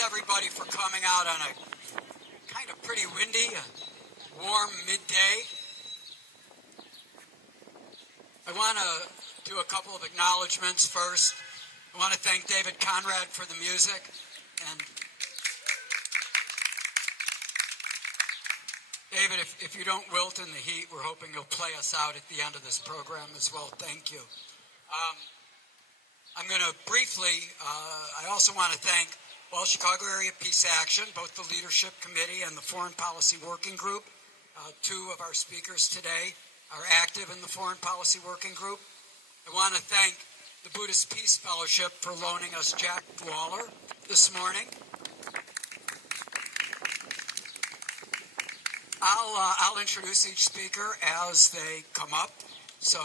everybody for coming out on a kind of pretty windy, warm midday. I want to do a couple of acknowledgments first. I want to thank David Conrad for the music, and David, if you don't wilt in the heat, we're hoping you'll play us out at the end of this program as well. Thank you. I'm going to briefly, I also want to thank Chicago Area Peace Action, both the Leadership Committee and the Foreign Policy Working Group. Two of our speakers today are active in the Foreign Policy Working Group. I want to thank the Buddhist Peace Fellowship for loaning us Jack Lawlor this morning. I'll introduce each speaker as they come up. So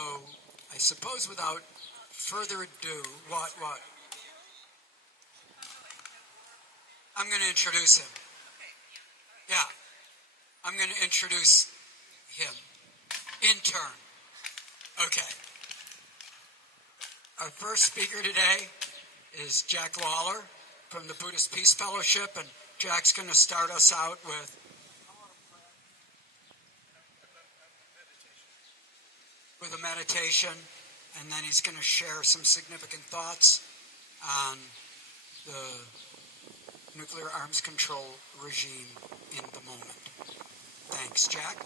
I suppose without further ado, what? I'm going to introduce him. Yeah, I'm going to introduce him. In turn. Okay. Our first speaker today is Jack Lawlor from the Buddhist Peace Fellowship, and Jack's going to start us out with a meditation, and then he's going to share some significant thoughts on the nuclear arms control regime in the moment. Thanks, Jack.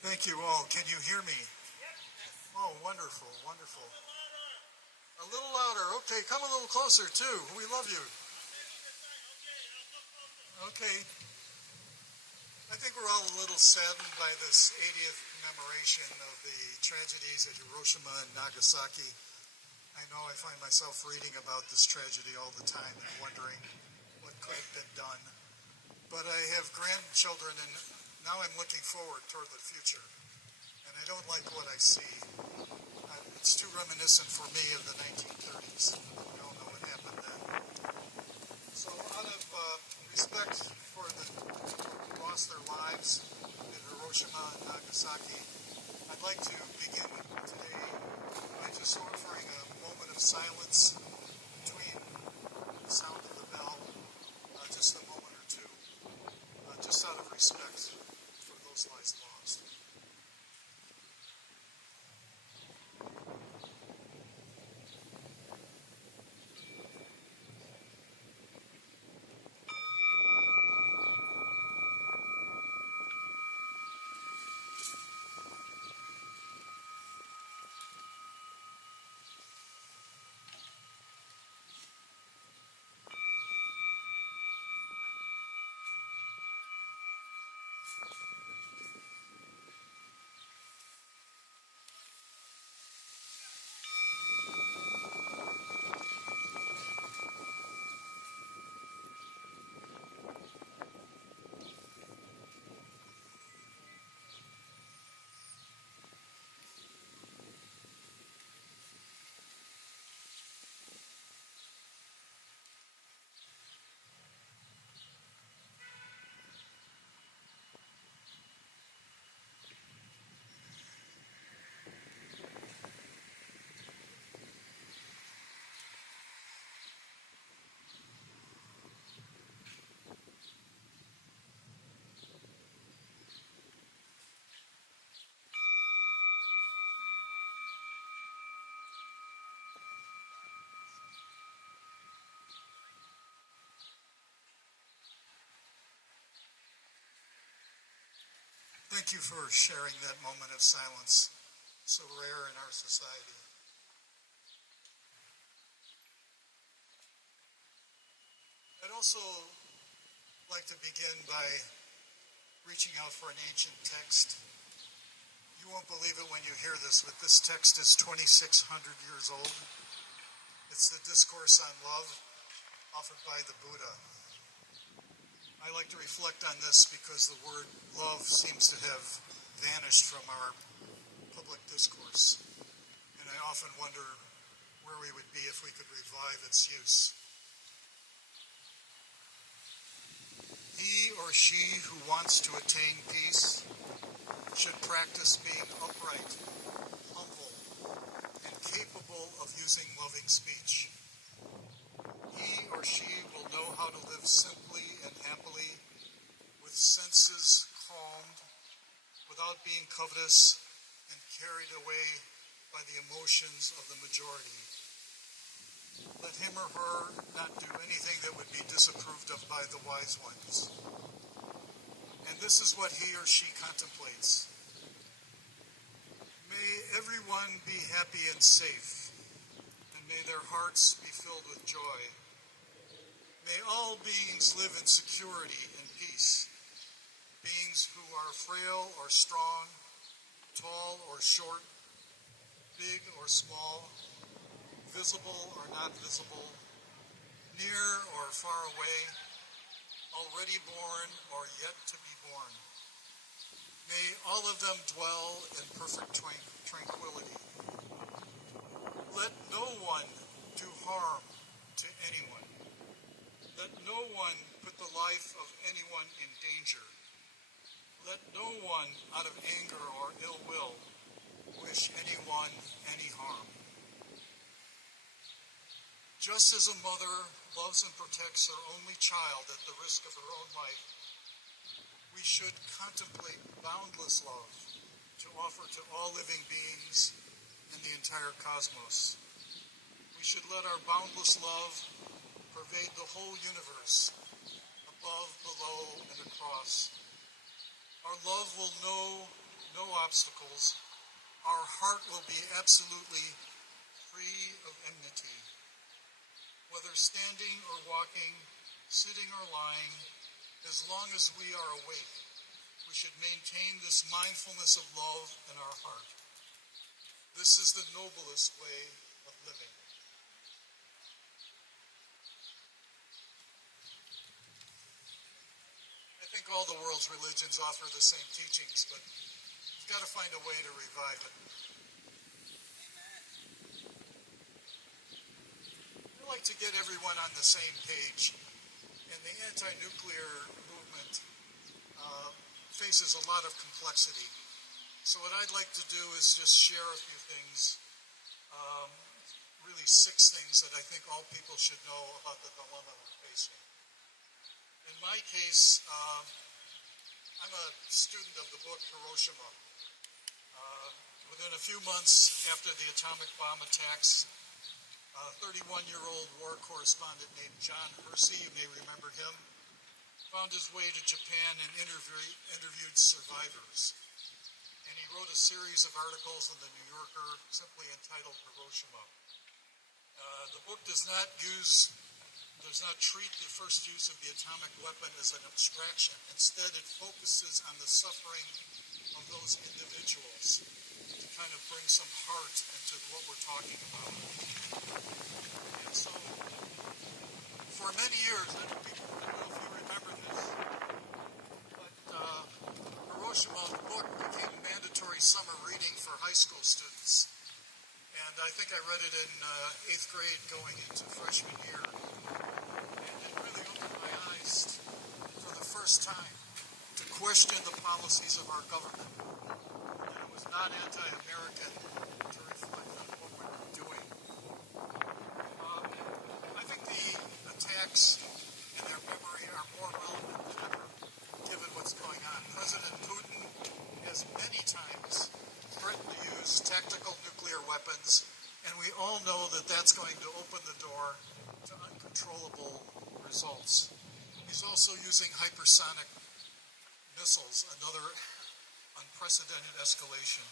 Thank you all. Can you hear me? Oh, wonderful, wonderful. A little louder. Okay, come a little closer too. We love you. Okay. I think we're all a little saddened by this 80th commemoration of the tragedies at Hiroshima and Nagasaki. I know I find myself reading about this tragedy all the time and wondering what could have been done. But I have grandchildren, and now I'm looking forward toward the future, and I don't like what I see. It's too reminiscent for me of the 1930s. We all know what happened then. So out of respect for the people who lost their lives in Hiroshima and Nagasaki, I'd like to begin today by just offering a moment of silence between the sound of the bell, just a moment or two, just out of respect for those lives lost. Thank you for sharing that moment of silence, so rare in our society. I'd also like to begin by reaching out for an ancient text. You won't believe it when you hear this, but this text is 2,600 years old. It's the Discourse on Love, offered by the Buddha. I like to reflect on this because the word love seems to have vanished from our public discourse. And I often wonder where we would be if we could revive its use. He or she who wants to attain peace should practice being upright, humble, and capable of using loving speech. He or she will know how to live simply and happily, with senses calmed, without being covetous and carried away by the emotions of the majority. Let him or her not do anything that would be disapproved of by the wise ones. And this is what he or she contemplates. May everyone be happy and safe, and may their hearts be filled with joy. May all beings live in security and peace, beings who are frail or strong, tall or short, big or small, visible or not visible, near or far away, already born or yet to be born. May all of them dwell in perfect tranquility. Let no one do harm to anyone. Let no one put the life of anyone in danger. Let no one, out of anger or ill will, wish anyone any harm. Just as a mother loves and protects her only child at the risk of her own life, we should contemplate boundless love to offer to all living beings in the entire cosmos. We should let our boundless love pervade the whole universe, above, below, and across. Our love will know no obstacles. Our heart will be absolutely free of enmity. Whether standing or walking, sitting or lying, as long as we are awake, we should maintain this mindfulness of love in our heart. This is the noblest way of living. I think all the world's religions offer the same teachings, but we've got to find a way to revive it. I'd like to get everyone on the same page, and the anti-nuclear movement faces a lot of complexity. So what I'd like to do is just share a few things, really 6 things that I think all people should know about the dilemma we're facing. In my case, I'm a student of the book Hiroshima. Within a few months after the atomic bomb attacks, a 31-year-old war correspondent named John Hersey, you may remember him, found his way to Japan and interviewed survivors. And he wrote a series of articles in the New Yorker simply entitled Hiroshima. The book does not treat the first use of the atomic weapon as an abstraction. Instead, it focuses on the suffering of those individuals to kind of bring some heart into what we're talking about. And so, for many years, I don't know if you remember this, but Hiroshima, the book, became mandatory summer reading for high school students. And I think I read it in 8th grade going into freshman year. And it really opened my eyes for the first time to question the policies of our government. And it was not anti-American to reflect on what we were doing. I think the attacks and their memory are more relevant than ever, given what's going on. President Putin has many times threatened to use tactical nuclear weapons, and we all know that that's going to open the door to uncontrollable results. He's also using hypersonic missiles, another unprecedented escalation.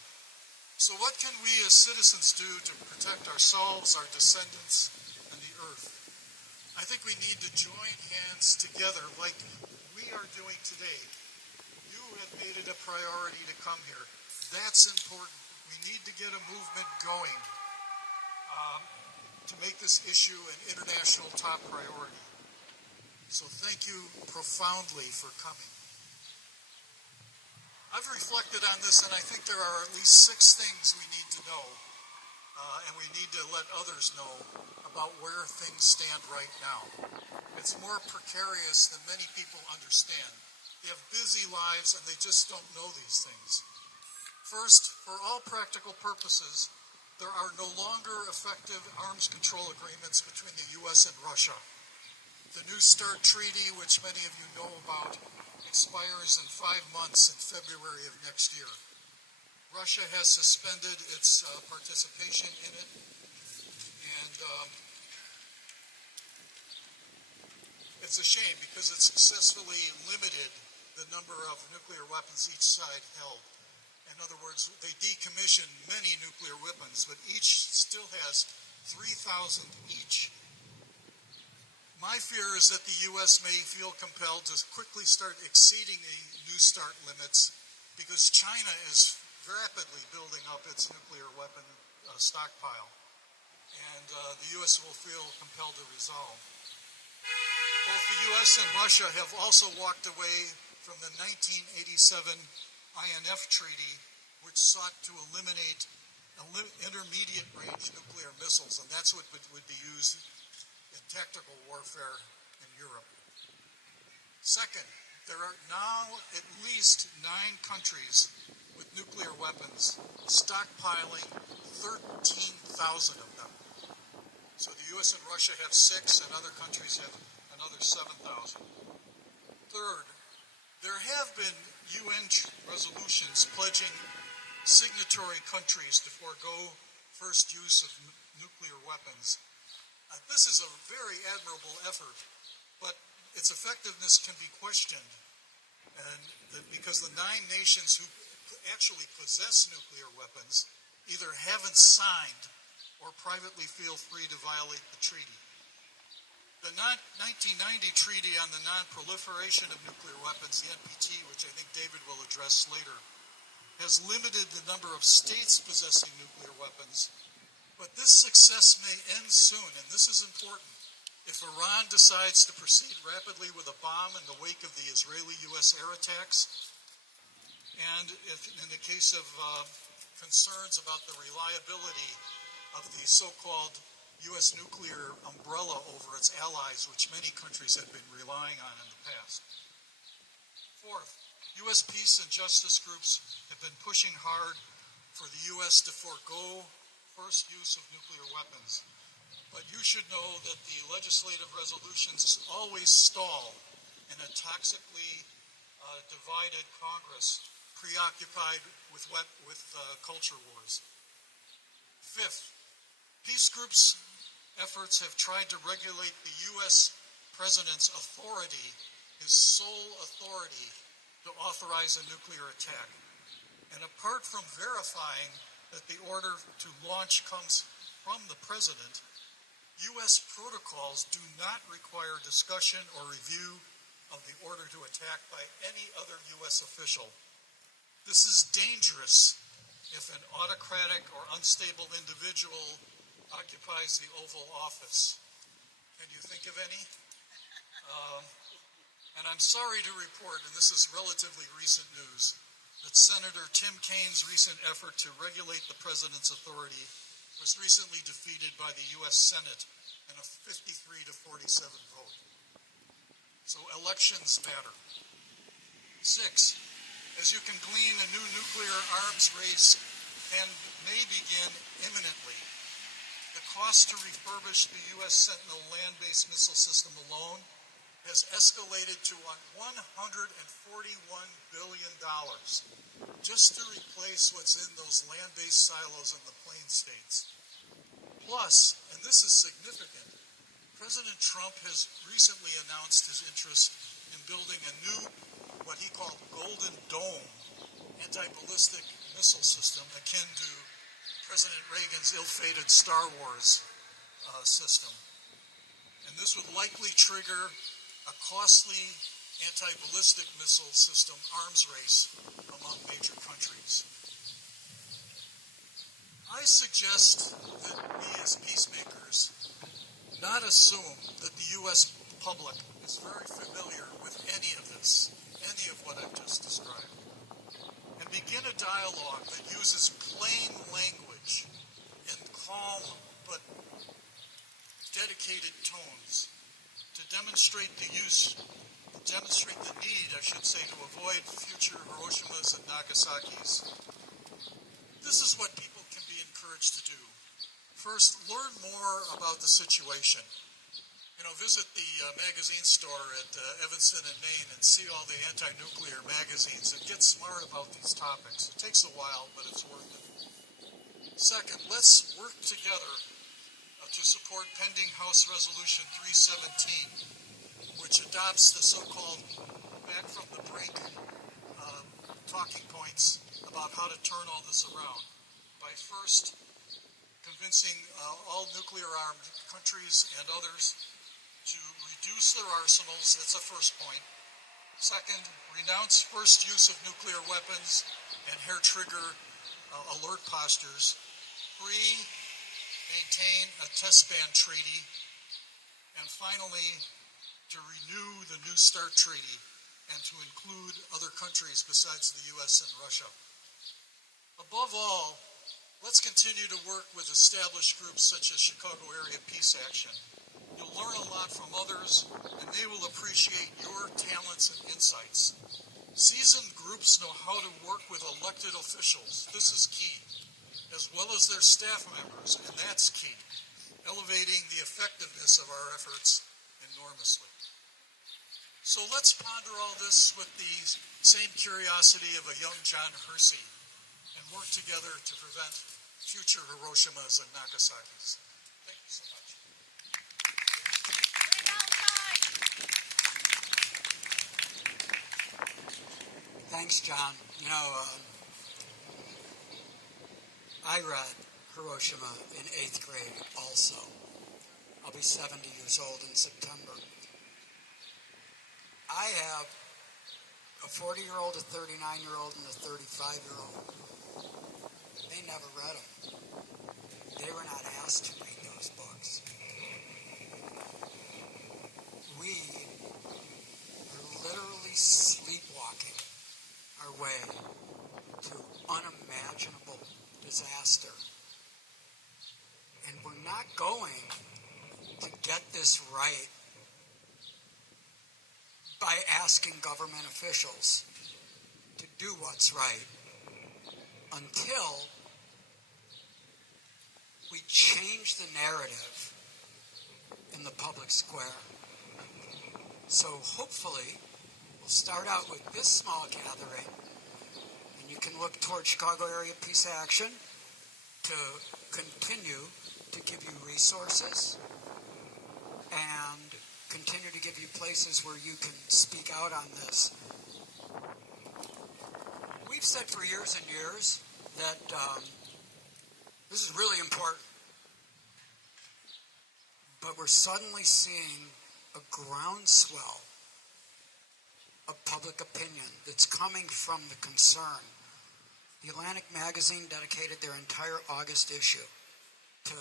So what can we as citizens do to protect ourselves, our descendants, and the earth? I think we need to join hands together like we are doing today. You have made it a priority to come here. That's important. We need to get a movement going to make this issue an international top priority. So thank you profoundly for coming. I've reflected on this, and I think there are at least 6 things we need to know and we need to let others know about where things stand right now. It's more precarious than many people understand. They have busy lives and they just don't know these things. First, for all practical purposes, there are no longer effective arms control agreements between the U.S. and Russia. The New START Treaty, which many of you know about, expires in 5 months in February of next year. Russia has suspended its participation in it, and it's a shame because it successfully limited the number of nuclear weapons each side held. In other words, they decommissioned many nuclear weapons, but each still has 3,000 each. My fear is that the U.S. may feel compelled to quickly start exceeding the New START limits because China is rapidly building up its nuclear weapon stockpile, and the U.S. will feel compelled to resolve. Both the U.S. and Russia have also walked away from the 1987 INF Treaty, which sought to eliminate intermediate-range nuclear missiles, and that's what would be used in tactical warfare in Europe. Second, there are now at least 9 countries with nuclear weapons, stockpiling 13,000 of them. So the U.S. and Russia have 6, and other countries have another 7,000. Third, there have been UN resolutions pledging signatory countries to forego first use of nuclear weapons. This is a very admirable effort, but its effectiveness can be questioned, and because the 9 nations who actually possess nuclear weapons either haven't signed or privately feel free to violate the treaty. The 1990 Treaty on the Non-Proliferation of Nuclear Weapons, the NPT, which I think David will address later, has limited the number of states possessing nuclear weapons, but this success may end soon, and this is important. If Iran decides to proceed rapidly with a bomb in the wake of the Israeli-U.S. air attacks, and if in the case of concerns about the reliability of the so-called U.S. nuclear umbrella over its allies, which many countries have been relying on in the past. Fourth, U.S. peace and justice groups have been pushing hard for the U.S. to forego first use of nuclear weapons. But you should know that the legislative resolutions always stall in a toxically divided Congress preoccupied with culture wars. Fifth, peace groups' efforts have tried to regulate the U.S. President's authority, his sole authority, to authorize a nuclear attack. And apart from verifying that the order to launch comes from the President, U.S. protocols do not require discussion or review of the order to attack by any other U.S. official. This is dangerous if an autocratic or unstable individual occupies the Oval Office. Can you think of any? And I'm sorry to report, and this is relatively recent news, that Senator Tim Kaine's recent effort to regulate the president's authority was recently defeated by the U.S. Senate in a 53 to 47 vote. So elections matter. 6, as you can glean, a new nuclear arms race may begin imminently. The cost to refurbish the U.S. Sentinel land-based missile system alone has escalated to $141 billion just to replace what's in those land-based silos in the plain states. Plus, and this is significant, President Trump has recently announced his interest in building a new, what he called Golden Dome, anti-ballistic missile system akin to President Reagan's ill-fated Star Wars system. And this would likely trigger a costly anti-ballistic missile system arms race among major countries. I suggest that we as peacemakers not assume that the U.S. public is very familiar with any of this, any of what I've just described, and begin a dialogue that uses plain language and calm but dedicated tones to demonstrate the need, I should say, to avoid future Hiroshimas and Nagasaki's. This is what people can be encouraged to do. First, learn more about the situation. Visit the magazine store at Evanston and Maine and see all the anti-nuclear magazines and get smart about these topics. It takes a while, but it's worth it. Second, let's work together to support pending House Resolution 317, which adopts the so-called back from the brink talking points about how to turn all this around by first convincing all nuclear-armed countries and others to reduce their arsenals. That's the first point. Second, renounce first use of nuclear weapons and hair-trigger alert postures. 3, maintain a test ban treaty. And finally, to renew the New START Treaty and to include other countries besides the U.S. and Russia. Above all, let's continue to work with established groups such as Chicago Area Peace Action. You'll learn a lot from others, and they will appreciate your talents and insights. Seasoned groups know how to work with elected officials. This is key, as well as their staff members, and that's key, elevating the effectiveness of our efforts enormously. So let's ponder all this with the same curiosity of a young John Hersey and work together to prevent future Hiroshimas and Nagasaki's. Thank you so much. Thanks, John. I read Hiroshima in 8th grade also. I'll be 70 years old in September. I have a 40-year-old, a 39-year-old, and a 35-year-old. They never read them. They were not asked to read those books. We are literally sleepwalking our way to unimaginable disaster. And we're not going to get this right by asking government officials to do what's right until we change the narrative in the public square. So hopefully we'll start out with this small gathering, and you can look toward Chicago Area Peace Action to continue to give you resources and continue to give you places where you can speak out on this. We've said for years and years that this is really important, but we're suddenly seeing a groundswell of public opinion that's coming from the concern. The Atlantic magazine dedicated their entire August issue to,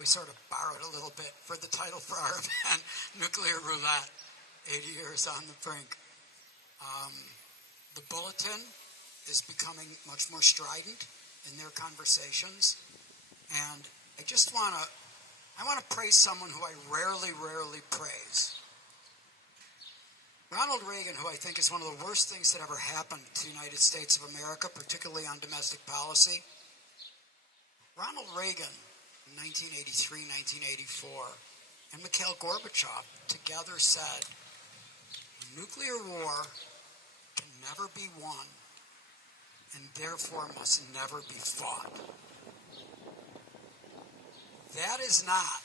we sort of borrowed a little bit for the title for our event, Nuclear Roulette, 80 years on the brink. The Bulletin is becoming much more strident in their conversations. And I just want to praise someone who I rarely praise. Ronald Reagan, who I think is one of the worst things that ever happened to the United States of America, particularly on domestic policy. Ronald Reagan, in 1983, 1984, and Mikhail Gorbachev together said, nuclear war can never be won and therefore must never be fought. That is not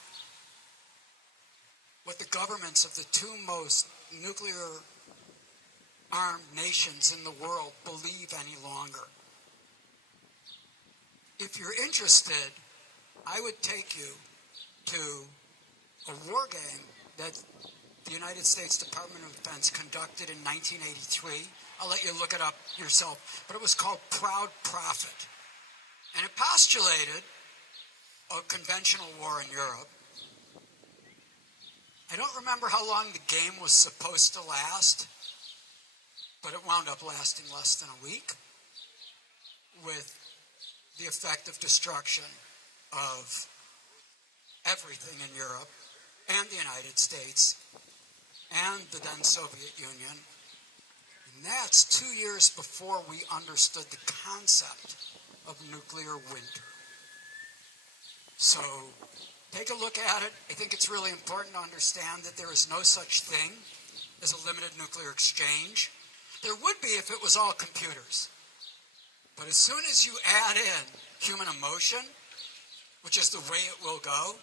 what the governments of the two most nuclear-armed nations in the world believe any longer. If you're interested, I would take you to a war game that the United States Department of Defense conducted in 1983. I'll let you look it up yourself. But it was called Proud Prophet. And it postulated a conventional war in Europe. I don't remember how long the game was supposed to last, but it wound up lasting less than a week with the effective destruction of everything in Europe and the United States and the then Soviet Union. And that's 2 years before we understood the concept of nuclear winter. So take a look at it. I think it's really important to understand that there is no such thing as a limited nuclear exchange. There would be if it was all computers. But as soon as you add in human emotion, which is the way it will go,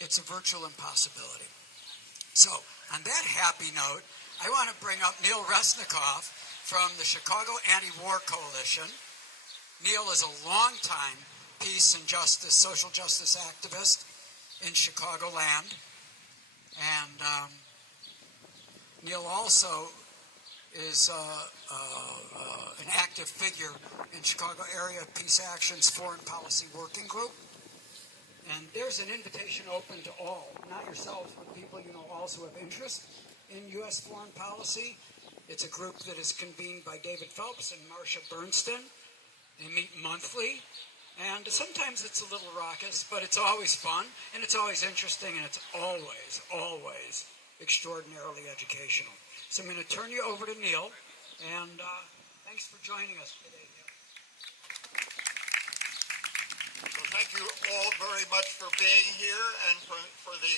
it's a virtual impossibility. So, on that happy note, I want to bring up Neal Resnikoff from the Chicago Antiwar Coalition. Neal is a longtime peace and justice, social justice activist in Chicagoland. And Neal also is an active figure in Chicago Area Peace Action's Foreign Policy Working Group. And there's an invitation open to all, not yourselves, but people you know also have interest in U.S. foreign policy. It's a group that is convened by David Phelps and Marcia Bernstein. They meet monthly, and sometimes it's a little raucous, but it's always fun, and it's always interesting, and it's always extraordinarily educational. So I'm going to turn you over to Neal, and thanks for joining us today, Neal. Well, thank you all very much for being here and for the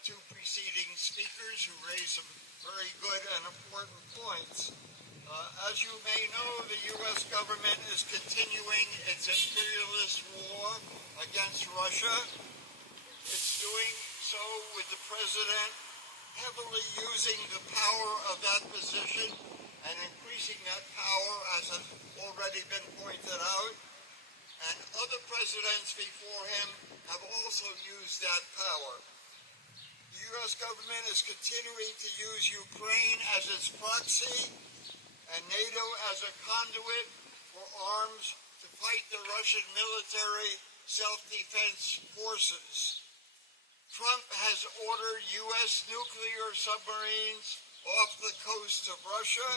two preceding speakers who raised some very good and important points. As you may know, the U.S. government is continuing its imperialist war against Russia. It's doing so with the president heavily using the power of that position and increasing that power, as has already been pointed out. And other presidents before him have also used that power. The U.S. government is continuing to use Ukraine as its proxy and NATO as a conduit for arms to fight the Russian military self-defense forces. Trump has ordered U.S. nuclear submarines off the coast of Russia,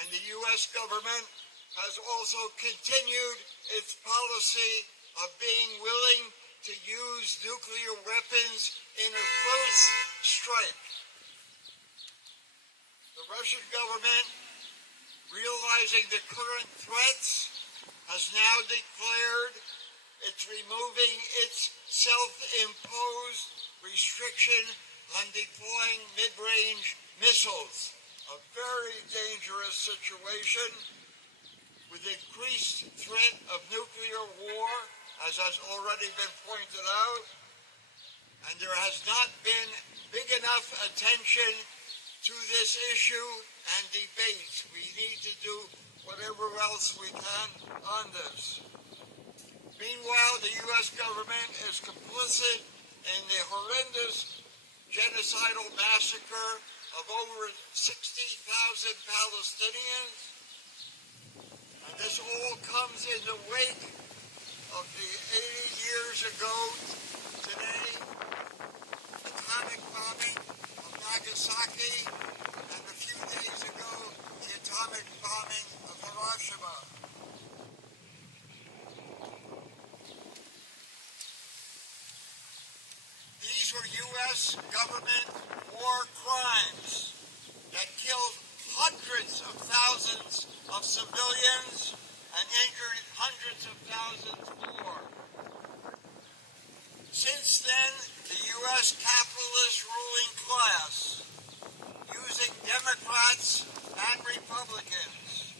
and the U.S. government has also continued its policy of being willing to use nuclear weapons in a first strike. The Russian government, realizing the current threats, has now declared it's removing its self-imposed restriction on deploying mid-range missiles. A very dangerous situation with increased threat of nuclear war, as has already been pointed out, and there has not been big enough attention to this issue and debate. We need to do whatever else we can on this. Meanwhile, the U.S. government is complicit in the horrendous genocidal massacre of over 60,000 Palestinians. And this all comes in the wake of the 80 years ago today atomic bombing of Nagasaki, and a few days ago the atomic bombing of Hiroshima. These were U.S. government war crimes that killed hundreds of thousands of civilians and injured hundreds of thousands more. Since then, the U.S. capitalist ruling class, using Democrats and Republicans,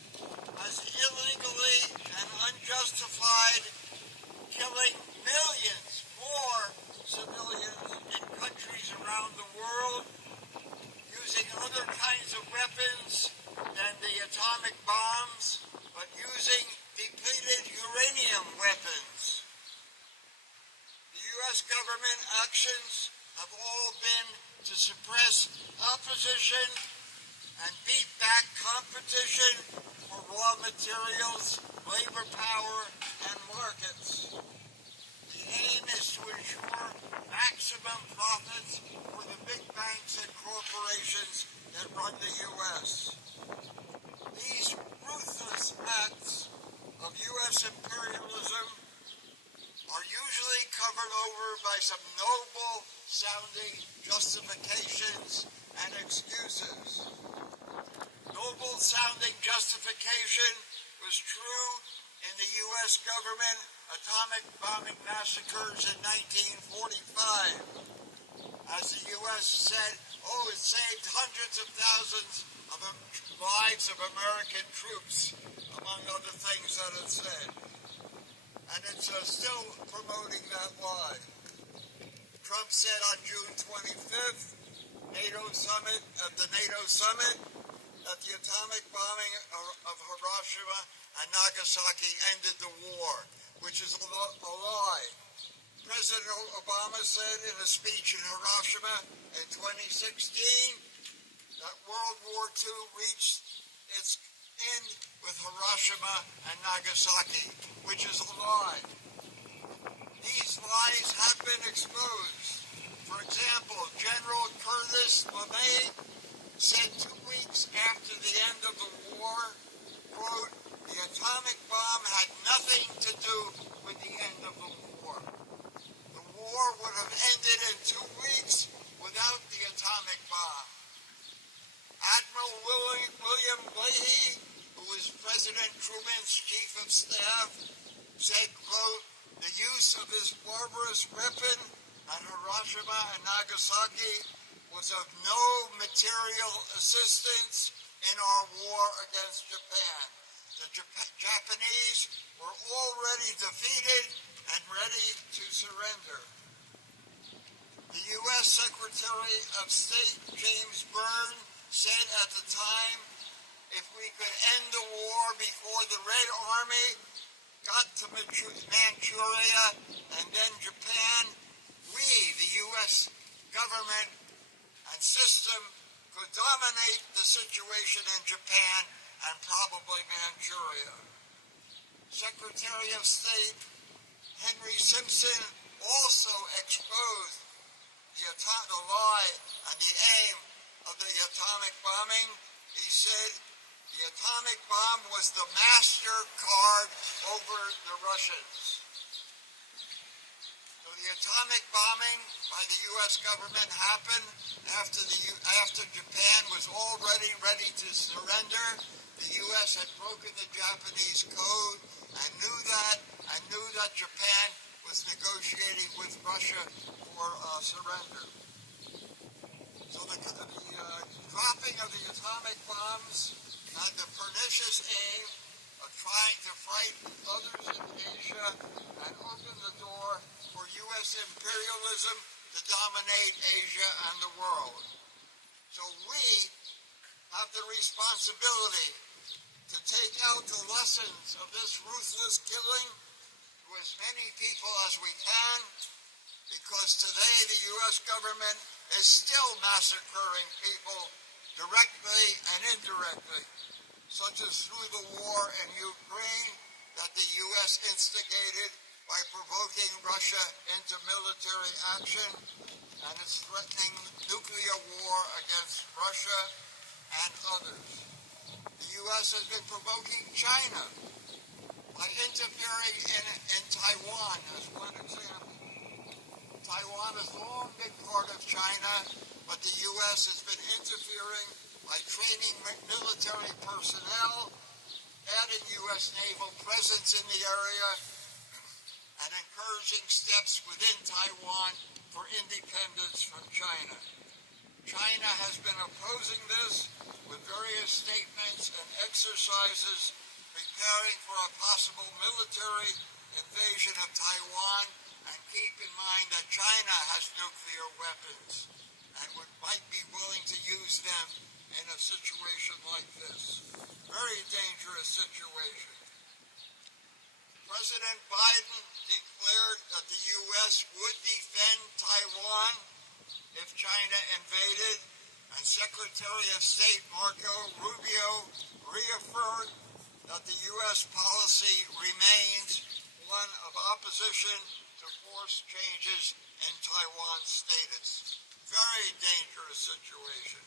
has illegally and unjustified killing millions more civilians in countries around the world, using other kinds of weapons than the atomic bombs, but using depleted uranium weapons. The U.S. government actions have all been to suppress opposition and beat back competition for raw materials, labor power, and markets. The aim is to ensure maximum profits for the big banks and corporations that run the U.S. These ruthless acts of U.S. imperialism are usually covered over by some noble-sounding justifications and excuses. Noble-sounding justification was true in the U.S. government atomic bombing massacres in 1945. As the U.S. said, oh, it saved hundreds of thousands of lives of American troops, among other things that it said. And it's still promoting that lie. Trump said on June 25th, at the NATO summit, that the atomic bombing of Hiroshima and Nagasaki ended the war, which is a lie. President Obama said in a speech in Hiroshima in 2016 that World War II reached its end with Hiroshima and Nagasaki, which is a lie. These lies have been exposed. For example, General Curtis LeMay said 2 weeks after the end of the war, quote, the atomic bomb had nothing to do with the end of the war. The war would have ended in 2 weeks without the atomic bomb. Admiral William Leahy, who was President Truman's chief of staff, said, quote, the use of this barbarous weapon at Hiroshima and Nagasaki was of no material assistance in our war against Japan. The Japanese were already defeated and ready to surrender. The U.S. Secretary of State James Byrne said at the time, if we could end the war before the Red Army got to Manchuria and then Japan, we, the U.S. government and system, could dominate the situation in Japan and probably Manchuria. Secretary of State Henry Simpson also exposed the lie and the aim of the atomic bombing. He said the atomic bomb was the master card over the Russians. So the atomic bombing by the U.S. government happened after Japan was already ready to surrender. The U.S. had broken the Japanese code and knew that Japan was negotiating with Russia for surrender. So the dropping of the atomic bombs had the pernicious aim of trying to frighten others in Asia and open the door for U.S. imperialism to dominate Asia and the world. So we have the responsibility to take out the lessons of this ruthless killing to as many people as we can, because today the U.S. government is still massacring people directly and indirectly, such as through the war in Ukraine that the U.S. instigated by provoking Russia into military action, and is threatening nuclear war against Russia and others. The U.S. has been provoking China by interfering in Taiwan, as one example. Taiwan has long been part of China, but the U.S. has been interfering by training military personnel, adding U.S. naval presence in the area, and encouraging steps within Taiwan for independence from China. China has been opposing this with various statements and exercises, preparing for a possible military invasion of Taiwan, and keep in mind that China has nuclear weapons and might be willing to use them in a situation like this. Very dangerous situation. President Biden declared that the U.S. would defend Taiwan if China invaded, and Secretary of State Marco Rubio reaffirmed that the U.S. policy remains one of opposition to forced changes in Taiwan's status. Very dangerous situation.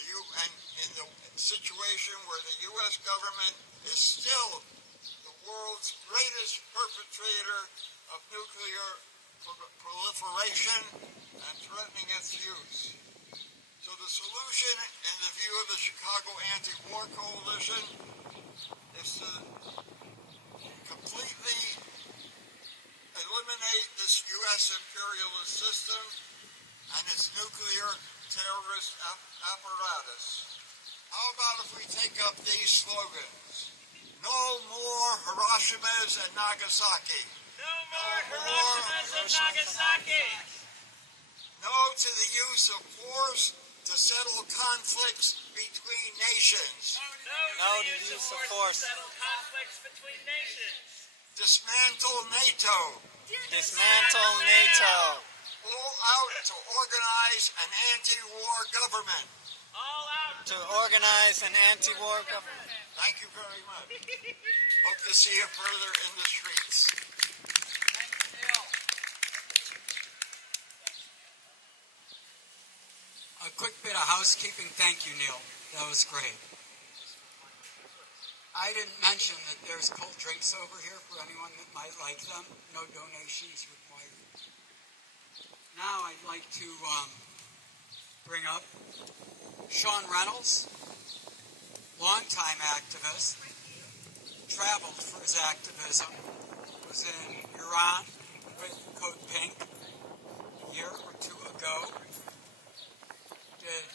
And in the situation where the U.S. government is still the world's greatest perpetrator of nuclear proliferation and threatening its use. So the solution, in the view of the Chicago Anti-War Coalition, is to completely eliminate this U.S. imperialist system and its nuclear terrorist apparatus. How about if we take up these slogans? No more Hiroshimas and Nagasaki. No more Hiroshimas and Nagasaki. No to the use of force to settle conflicts between nations. No to the use of force to settle conflicts between nations. Dismantle NATO. Dismantle NATO. All out to organize an anti-war government. All out to organize an anti-war government. Thank you very much. Hope to see you further in the streets. Thank you, Neal. A quick bit of housekeeping. Thank you, Neal. That was great. I didn't mention that there's cold drinks over here for anyone that might like them. No donations required. Now I'd like to bring up Sean Reynolds, longtime activist, traveled for his activism, was in Iran with Code Pink a year or two ago, did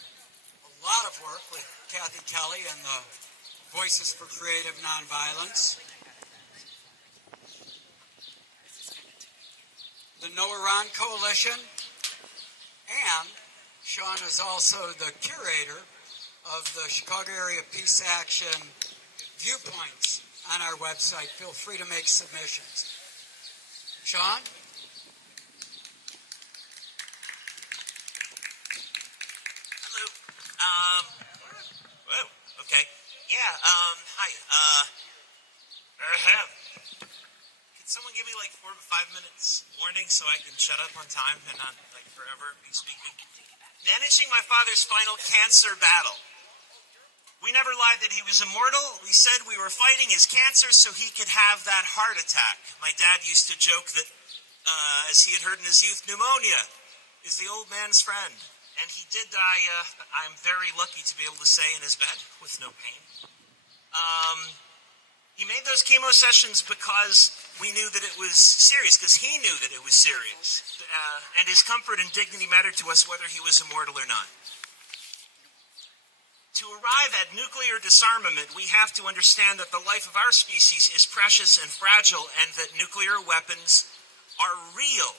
a lot of work with Kathy Kelly and the Voices for Creative Nonviolence, the No Iran Coalition, and Sean is also the curator of the Chicago Area Peace Action viewpoints on our website. Feel free to make submissions. Sean? Hello. Whoa, okay. Yeah, hi. Can someone give me like 4 to 5 minutes warning so I can shut up on time and not like forever be speaking? Managing my father's final cancer battle. We never lied that he was immortal. We said we were fighting his cancer so he could have that heart attack. My dad used to joke that, as he had heard in his youth, pneumonia is the old man's friend. And he did die, I'm very lucky to be able to say, in his bed with no pain. He made those chemo sessions because we knew that it was serious, because he knew that it was serious. And his comfort and dignity mattered to us whether he was immortal or not. To arrive at nuclear disarmament, we have to understand that the life of our species is precious and fragile, and that nuclear weapons are real.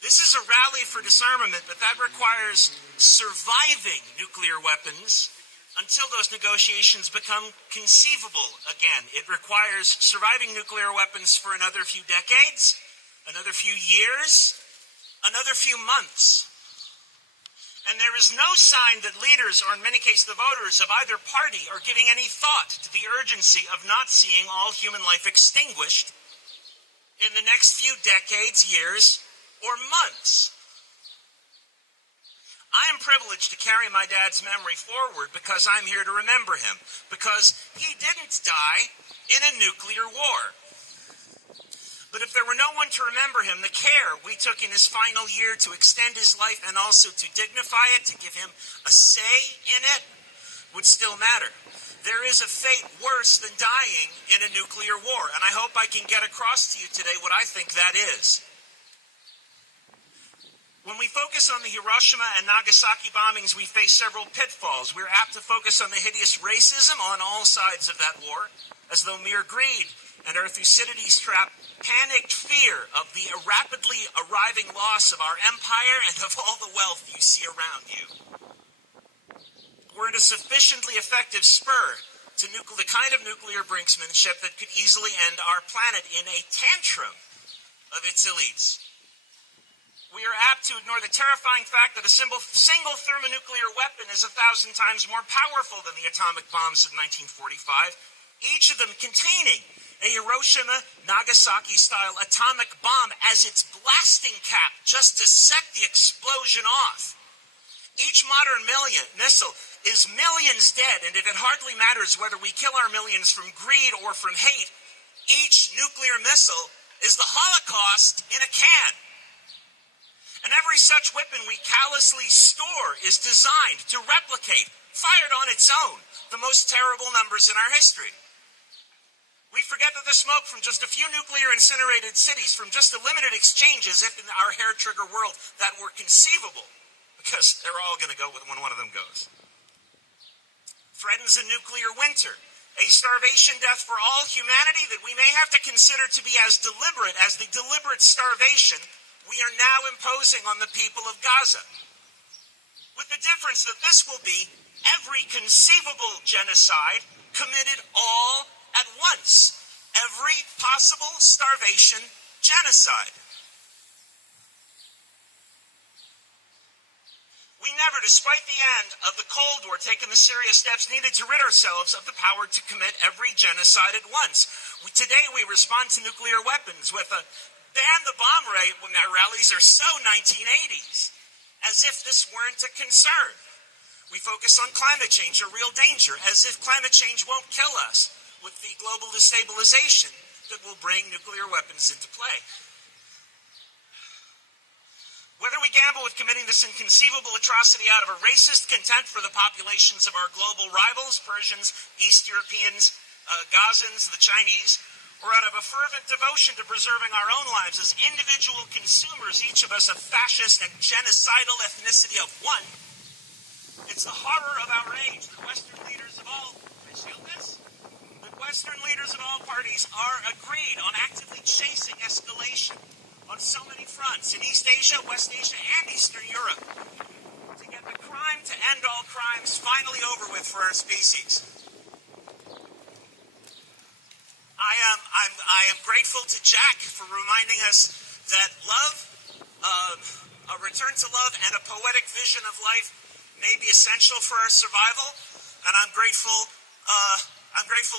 This is a rally for disarmament, but that requires surviving nuclear weapons until those negotiations become conceivable again. It requires surviving nuclear weapons for another few decades, another few years, another few months. And there is no sign that leaders, or in many cases the voters of either party, are giving any thought to the urgency of not seeing all human life extinguished in the next few decades, years, or months. I am privileged to carry my dad's memory forward because I'm here to remember him, because he didn't die in a nuclear war. But if there were no one to remember him, the care we took in his final year to extend his life and also to dignify it, to give him a say in it, would still matter. There is a fate worse than dying in a nuclear war, and I hope I can get across to you today what I think that is. When we focus on the Hiroshima and Nagasaki bombings, we face several pitfalls. We're apt to focus on the hideous racism on all sides of that war, as though mere greed and our Thucydides trap panicked fear of the rapidly arriving loss of our empire and of all the wealth you see around you. We're in a sufficiently effective spur to the kind of nuclear brinksmanship that could easily end our planet in a tantrum of its elites. We are apt to ignore the terrifying fact that a single thermonuclear weapon is 1,000 times more powerful than the atomic bombs of 1945, each of them containing a Hiroshima, Nagasaki-style atomic bomb as its blasting cap just to set the explosion off. Each modern missile is millions dead, and if it hardly matters whether we kill our millions from greed or from hate, each nuclear missile is the Holocaust in a can. And every such weapon we callously store is designed to replicate, fired on its own, the most terrible numbers in our history. We forget that the smoke from just a few nuclear incinerated cities, from just a limited exchange, as if in our hair-trigger world that were conceivable, because they're all going to go when one of them goes, threatens a nuclear winter, a starvation death for all humanity that we may have to consider to be as deliberate as the deliberate starvation we are now imposing on the people of Gaza. With the difference that this will be every conceivable genocide committed all at once. Every possible starvation genocide. We never, despite the end of the Cold War, taken the serious steps needed to rid ourselves of the power to commit every genocide at once. Today we respond to nuclear weapons with a ban the bomb rallies are so 1980s, as if this weren't a concern. We focus on climate change, a real danger, as if climate change won't kill us with the global destabilization that will bring nuclear weapons into play. Whether we gamble with committing this inconceivable atrocity out of a racist contempt for the populations of our global rivals, Persians, East Europeans, Gazans, the Chinese, or out of a fervent devotion to preserving our own lives as individual consumers, each of us a fascist and genocidal ethnicity of one, it's the horror of our age that Western leaders of all parties are agreed on actively chasing escalation on so many fronts in East Asia, West Asia, and Eastern Europe to get the crime to end all crimes finally over with for our species. I am grateful to Jack for reminding us that love, a return to love, and a poetic vision of life may be essential for our survival. And I'm grateful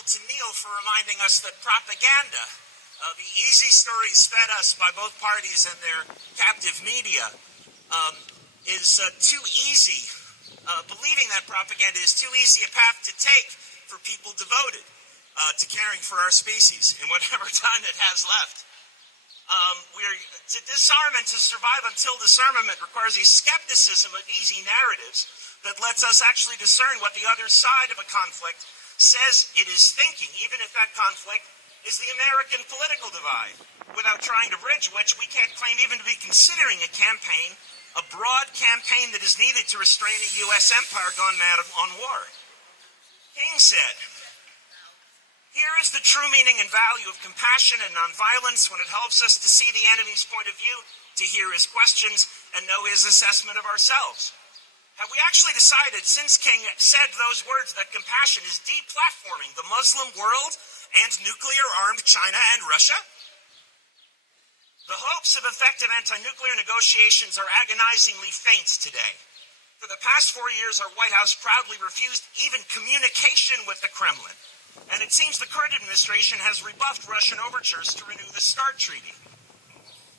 to Neal for reminding us that propaganda, the easy stories fed us by both parties and their captive media, is too easy. Believing that propaganda is too easy a path to take for people devoted to caring for our species in whatever time it has left. To disarm and to survive until disarmament requires a skepticism of easy narratives that lets us actually discern what the other side of a conflict says it is thinking, even if that conflict is the American political divide, without trying to bridge which we can't claim even to be considering a campaign, a broad campaign that is needed to restrain a U.S. empire gone mad on war. King said, "Here is the true meaning and value of compassion and nonviolence when it helps us to see the enemy's point of view, to hear his questions, and know his assessment of ourselves." Have we actually decided, since King said those words, that compassion is deplatforming the Muslim world and nuclear-armed China and Russia? The hopes of effective anti-nuclear negotiations are agonizingly faint today. For the past 4 years, our White House proudly refused even communication with the Kremlin. And it seems the current administration has rebuffed Russian overtures to renew the START treaty.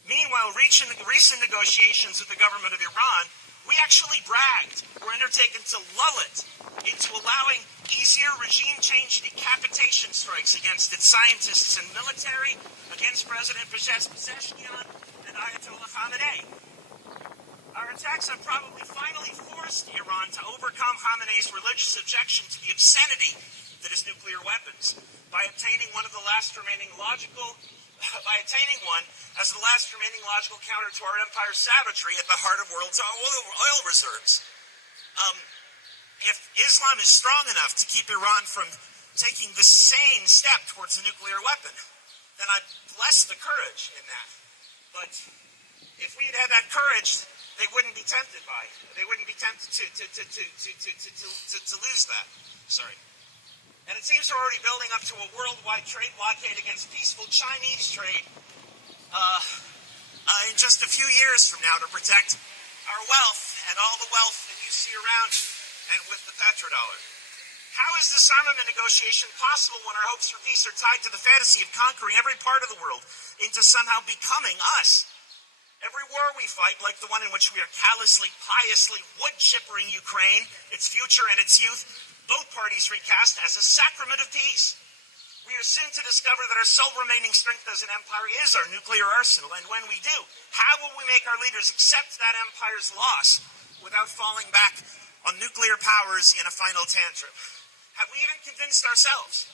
Meanwhile, recent negotiations with the government of Iran, we actually bragged were undertaken to lull it into allowing easier regime change decapitation strikes against its scientists and military, against President Pezeshkian and Ayatollah Khamenei. Our attacks have probably finally forced Iran to overcome Khamenei's religious objection to the obscenity that is nuclear weapons by obtaining one as the last remaining logical counter to our empire's savagery at the heart of world's oil reserves. If Islam is strong enough to keep Iran from taking the same step towards a nuclear weapon, then I bless the courage in that. But if we had had that courage, they wouldn't be tempted by it. They wouldn't be tempted to lose that. Sorry. And it seems we're already building up to a worldwide trade blockade against peaceful Chinese trade in just a few years from now to protect our wealth and all the wealth that you see around you and with the petrodollar. How is disarmament negotiation possible when our hopes for peace are tied to the fantasy of conquering every part of the world into somehow becoming us? Every war we fight, like the one in which we are callously, piously wood-chippering Ukraine, its future and its youth, both parties recast as a sacrament of peace. We are soon to discover that our sole remaining strength as an empire is our nuclear arsenal, and when we do, how will we make our leaders accept that empire's loss without falling back on nuclear powers in a final tantrum? Have we even convinced ourselves?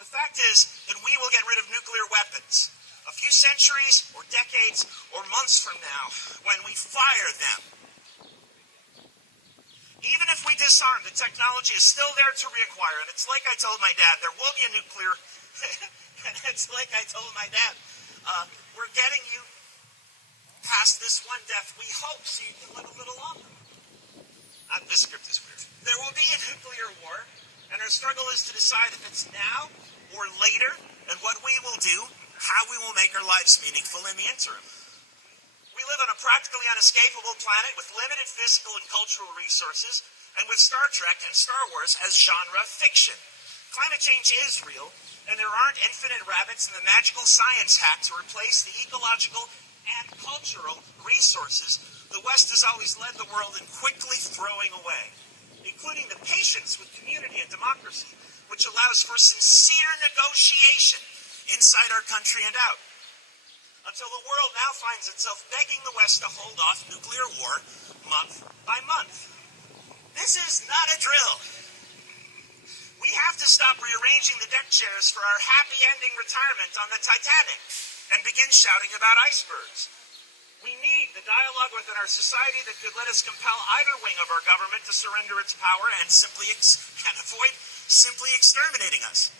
The fact is that we will get rid of nuclear weapons a few centuries or decades or months from now when we fire them. Even if we disarm, the technology is still there to reacquire. And it's like I told my dad, there will be a nuclear... and it's like I told my dad, we're getting you past this one death, we hope, so you can live a little longer. This script is weird. There will be a nuclear war, and our struggle is to decide if it's now or later, and what we will do, how we will make our lives meaningful in the interim. We live on a practically unescapable planet with limited physical and cultural resources, and with Star Trek and Star Wars as genre fiction. Climate change is real, and there aren't infinite rabbits in the magical science hat to replace the ecological and cultural resources the West has always led the world in quickly throwing away, including the patience with community and democracy, which allows for sincere negotiation inside our country and out. Until the world now finds itself begging the West to hold off nuclear war month by month. This is not a drill. We have to stop rearranging the deck chairs for our happy ending retirement on the Titanic and begin shouting about icebergs. We need the dialogue within our society that could let us compel either wing of our government to surrender its power and avoid simply exterminating us.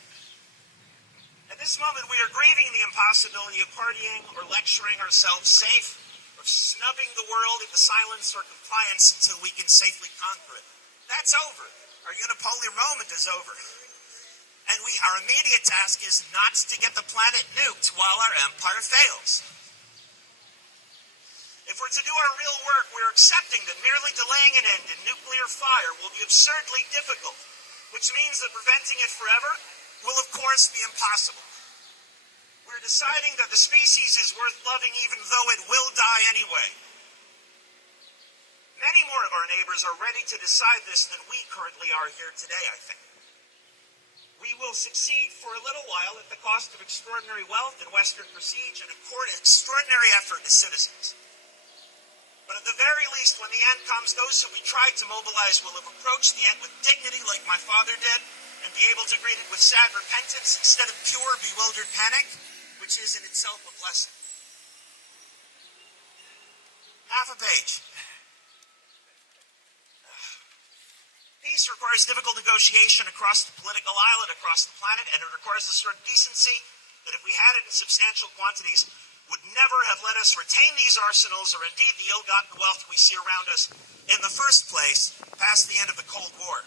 At this moment, we are grieving the impossibility of partying or lecturing ourselves safe, or snubbing the world into silence or compliance until we can safely conquer it. That's over. Our unipolar moment is over. And our immediate task is not to get the planet nuked while our empire fails. If we're to do our real work, we're accepting that merely delaying an end in nuclear fire will be absurdly difficult, which means that preventing it forever will, of course, be impossible. We're deciding that the species is worth loving even though it will die anyway. Many more of our neighbors are ready to decide this than we currently are here today, I think. We will succeed for a little while at the cost of extraordinary wealth and Western prestige and extraordinary effort as citizens. But at the very least, when the end comes, those who we tried to mobilize will have approached the end with dignity like my father did, and be able to greet it with sad repentance instead of pure, bewildered panic, which is in itself a blessing. Half a page. Peace requires difficult negotiation across the political aisle and across the planet, and it requires a sort of decency that if we had it in substantial quantities, would never have let us retain these arsenals or indeed the ill-gotten wealth we see around us in the first place past the end of the Cold War.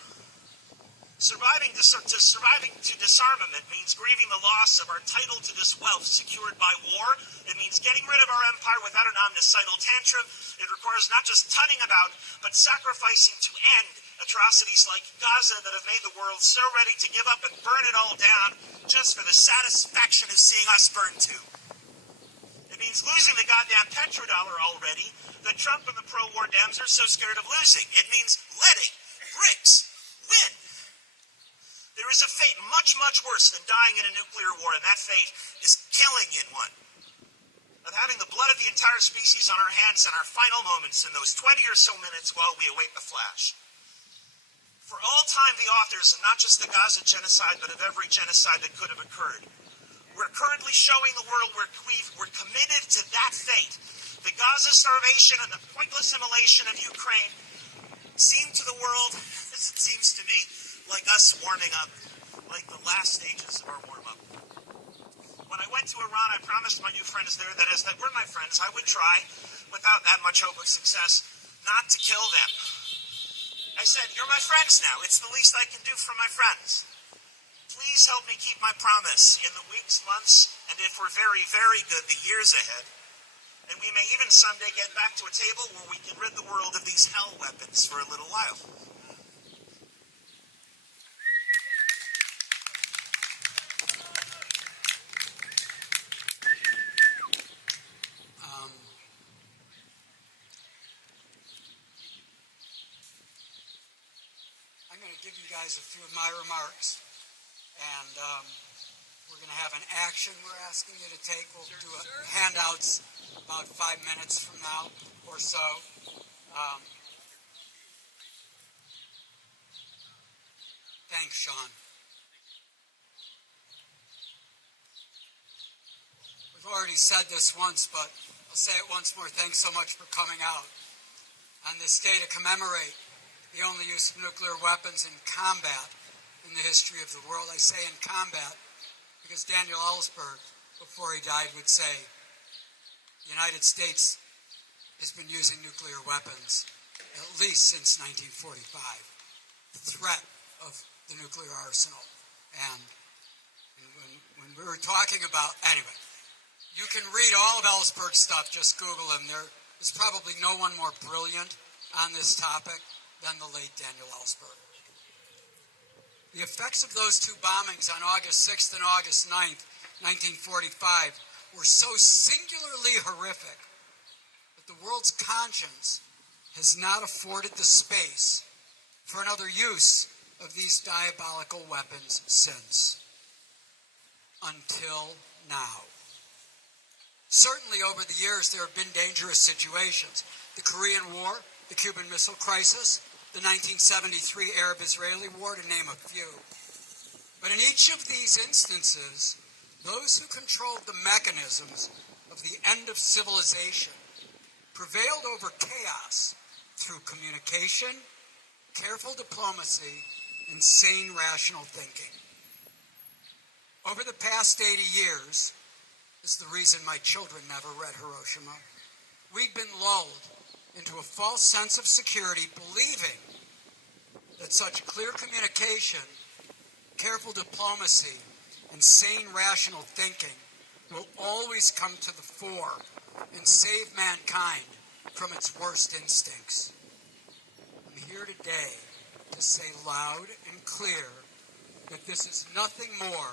Surviving to disarmament means grieving the loss of our title to this wealth secured by war. It means getting rid of our empire without an omnicidal tantrum. It requires not just tutting about, but sacrificing to end atrocities like Gaza that have made the world so ready to give up and burn it all down just for the satisfaction of seeing us burn too. It means losing the goddamn petrodollar already that Trump and the pro-war Dems are so scared of losing. It means letting BRICS win. There is a fate much, much worse than dying in a nuclear war, and that fate is killing in one. Of having the blood of the entire species on our hands in our final moments in those 20 or so minutes while we await the flash. For all time, the authors of not just the Gaza genocide, but of every genocide that could have occurred, we're currently showing the world we're committed to that fate. The Gaza starvation and the pointless immolation of Ukraine seem to the world, as it seems to me, like us warming up, like the last stages of our warm-up. When I went to Iran, I promised my new friends there that as they were my friends, I would try, without that much hope of success, not to kill them. I said, you're my friends now. It's the least I can do for my friends. Please help me keep my promise in the weeks, months, and if we're very, very good, the years ahead. And we may even someday get back to a table where we can rid the world of these hell weapons for a little while. I'm going to give you guys a few of my remarks, And we're going to have an action we're asking you to take. We'll do handouts about 5 minutes from now or so. Thanks, Sean. We've already said this once, but I'll say it once more. Thanks so much for coming out on this day to commemorate the only use of nuclear weapons in combat in the history of the world. I say in combat because Daniel Ellsberg, before he died, would say the United States has been using nuclear weapons at least since 1945. The threat of the nuclear arsenal. And when we were talking about, anyway, you can read all of Ellsberg's stuff, just Google him. There is probably no one more brilliant on this topic than the late Daniel Ellsberg. The effects of those two bombings on August 6th and August 9th, 1945, were so singularly horrific that the world's conscience has not afforded the space for another use of these diabolical weapons since. Until now. Certainly over the years there have been dangerous situations. The Korean War, the Cuban Missile Crisis, the 1973 Arab-Israeli War, to name a few. But in each of these instances, those who controlled the mechanisms of the end of civilization prevailed over chaos through communication, careful diplomacy, and sane, rational thinking. Over the past 80 years, is the reason my children never read Hiroshima, we've been lulled into a false sense of security, believing that such clear communication, careful diplomacy, and sane, rational thinking will always come to the fore and save mankind from its worst instincts. I'm here today to say loud and clear that this is nothing more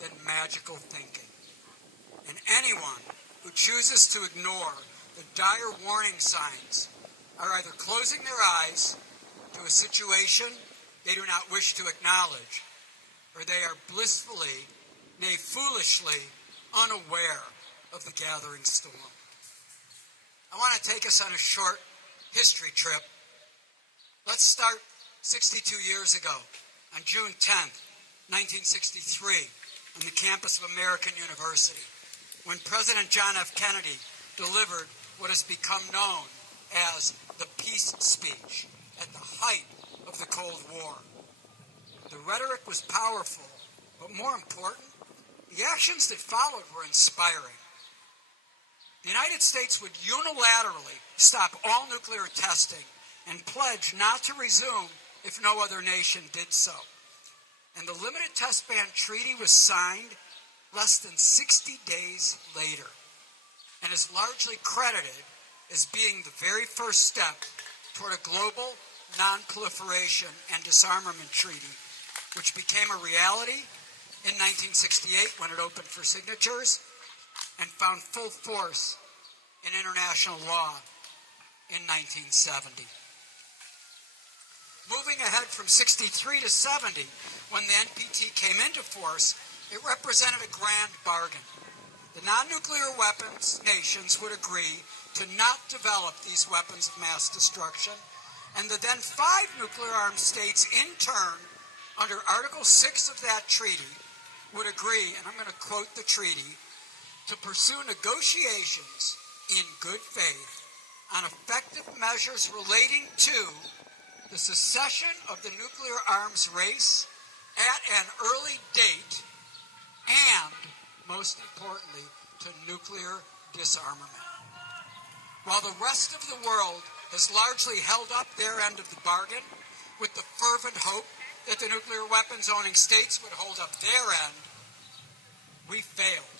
than magical thinking. And anyone who chooses to ignore the dire warning signs are either closing their eyes to a situation they do not wish to acknowledge, or they are blissfully, nay foolishly, unaware of the gathering storm. I want to take us on a short history trip. Let's start 62 years ago, on June 10th, 1963, on the campus of American University, when President John F. Kennedy delivered what has become known as the peace speech at the height of the Cold War. The rhetoric was powerful, but more important, the actions that followed were inspiring. The United States would unilaterally stop all nuclear testing and pledge not to resume if no other nation did so. And the Limited Test Ban Treaty was signed less than 60 days later, and is largely credited as being the very first step toward a global non-proliferation and disarmament treaty, which became a reality in 1968 when it opened for signatures and found full force in international law in 1970. Moving ahead from 63 to 70, when the NPT came into force, it represented a grand bargain. The non-nuclear weapons nations would agree to not develop these weapons of mass destruction, and the then 5 nuclear-armed states in turn, under Article 6 of that treaty, would agree, and I'm going to quote the treaty, to pursue negotiations in good faith on effective measures relating to the cessation of the nuclear arms race at an early date, and, most importantly, to nuclear disarmament. While the rest of the world has largely held up their end of the bargain with the fervent hope that the nuclear weapons-owning states would hold up their end, we failed,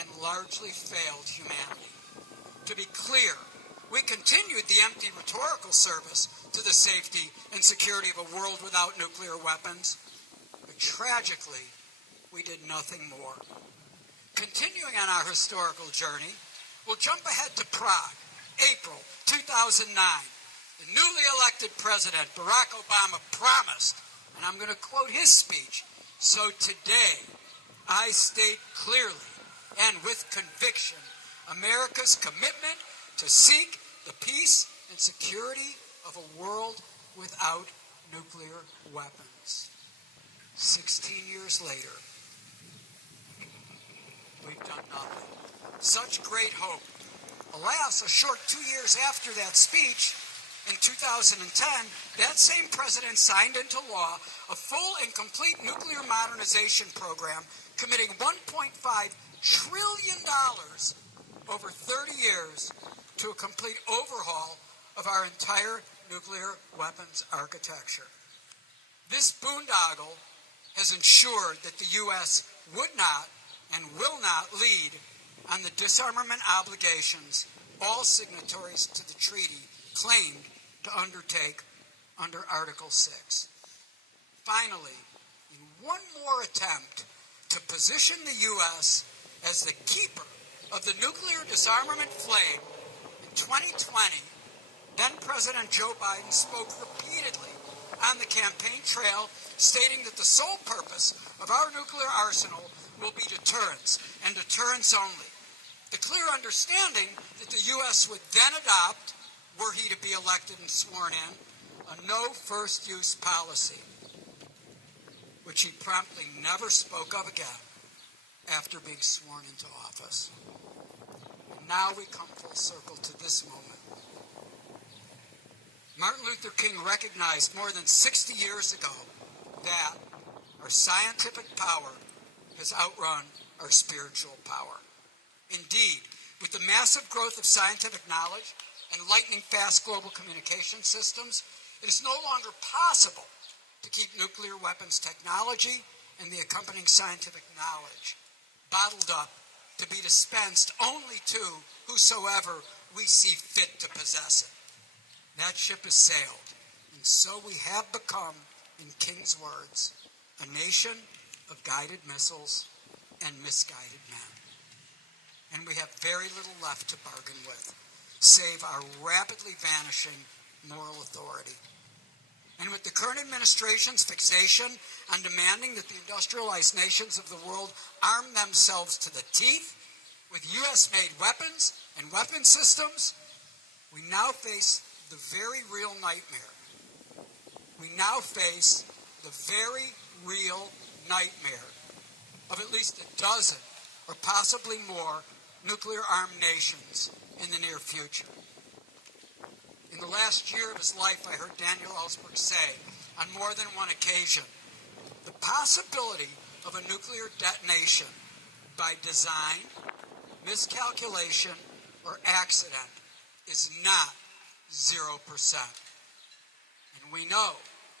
and largely failed humanity. To be clear, we continued the empty rhetorical service to the safety and security of a world without nuclear weapons, but tragically, we did nothing more. Continuing on our historical journey, we'll jump ahead to Prague, April 2009. The newly elected president, Barack Obama, promised, and I'm going to quote his speech, So today, I state clearly and with conviction America's commitment to seek the peace and security of a world without nuclear weapons. 16 years later, we've done nothing. Such great hope. Alas, a short 2 years after that speech, in 2010, that same president signed into law a full and complete nuclear modernization program committing $1.5 trillion over 30 years to a complete overhaul of our entire nuclear weapons architecture. This boondoggle has ensured that the U.S. would not and will not lead on the disarmament obligations all signatories to the treaty claimed to undertake under Article 6. Finally, in one more attempt to position the U.S. as the keeper of the nuclear disarmament flame, in 2020, then-President Joe Biden spoke repeatedly on the campaign trail, stating that the sole purpose of our nuclear arsenal will be deterrence, and deterrence only. The clear understanding that the U.S. would then adopt, were he to be elected and sworn in, a no first-use policy, which he promptly never spoke of again after being sworn into office. And now we come full circle to this moment. Martin Luther King recognized more than 60 years ago that our scientific power has outrun our spiritual power. Indeed, with the massive growth of scientific knowledge and lightning-fast global communication systems, it is no longer possible to keep nuclear weapons technology and the accompanying scientific knowledge bottled up to be dispensed only to whosoever we see fit to possess it. That ship has sailed, and so we have become, in King's words, a nation of guided missiles and misguided men. And we have very little left to bargain with, save our rapidly vanishing moral authority. And with the current administration's fixation on demanding that the industrialized nations of the world arm themselves to the teeth with U.S.-made weapons and weapon systems, we now face the very real nightmare. We now face the very real nightmare of at least a dozen or possibly more nuclear-armed nations in the near future. In the last year of his life, I heard Daniel Ellsberg say on more than one occasion, the possibility of a nuclear detonation by design, miscalculation, or accident is not 0%. And we know